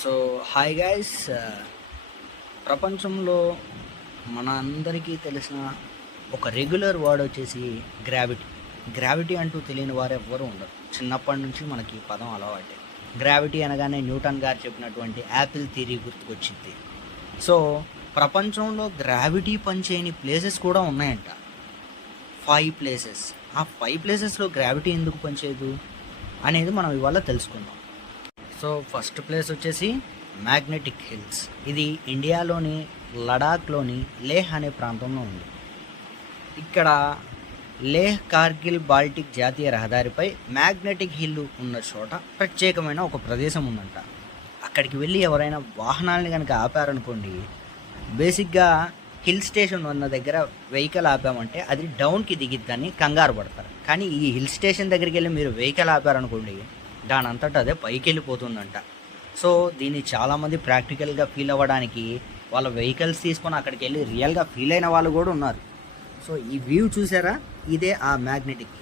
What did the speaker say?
So hi guys, ప్రపంచంలో మన అందరికీ తెలిసిన ఒక రెగ్యులర్ వర్డ్ వచ్చేసి గ్రావిటీ. గ్రావిటీ అంటూ తెలియని వారు ఎవ్వరూ ఉండరు. చిన్నప్పటి నుంచి మనకి ఈ పదం అలవాటే. గ్రావిటీ అనగానే న్యూటన్ గారు చెప్పినటువంటి యాపిల్ థియరీ గుర్తుకొచ్చింది. సో ప్రపంచంలో గ్రావిటీ పనిచేయని ప్లేసెస్ కూడా ఉన్నాయంట. 5 ప్లేసెస్. ఆ 5 ప్లేసెస్లో గ్రావిటీ ఎందుకు పనిచేయదు అనేది మనం ఇవాళ తెలుసుకుందాం. సో ఫస్ట్ ప్లేస్ వచ్చేసి మ్యాగ్నెటిక్ హిల్స్. ఇది ఇండియాలోని లడాఖ్లోని లేహ్ అనే ప్రాంతంలో ఉంది. ఇక్కడ లేహ్ కార్గిల్ బాల్టిక్ జాతీయ రహదారిపై మ్యాగ్నెటిక్ హిల్ ఉన్న చోట ప్రత్యేకమైన ఒక ప్రదేశం ఉందంట. అక్కడికి వెళ్ళి ఎవరైనా వాహనాలని కనుక ఆపారనుకోండి, బేసిక్గా హిల్ స్టేషన్ ఉన్న దగ్గర వెహికల్ ఆపామంటే అది డౌన్కి దిగిద్దని కంగారు పడతారు. కానీ ఈ హిల్ స్టేషన్ దగ్గరికి వెళ్ళి మీరు వెహికల్ ఆపారనుకోండి, దాని అంతటా అదే పైకి వెళ్ళిపోతుందంట. సో దీన్ని చాలామంది ప్రాక్టికల్గా ఫీల్ అవ్వడానికి వాళ్ళ వెహికల్స్ తీసుకొని అక్కడికి వెళ్ళి రియల్గా ఫీల్ అయిన వాళ్ళు కూడా ఉన్నారు. సో ఈ వ్యూ చూసారా, ఇదే ఆ మ్యాగ్నెటిక్.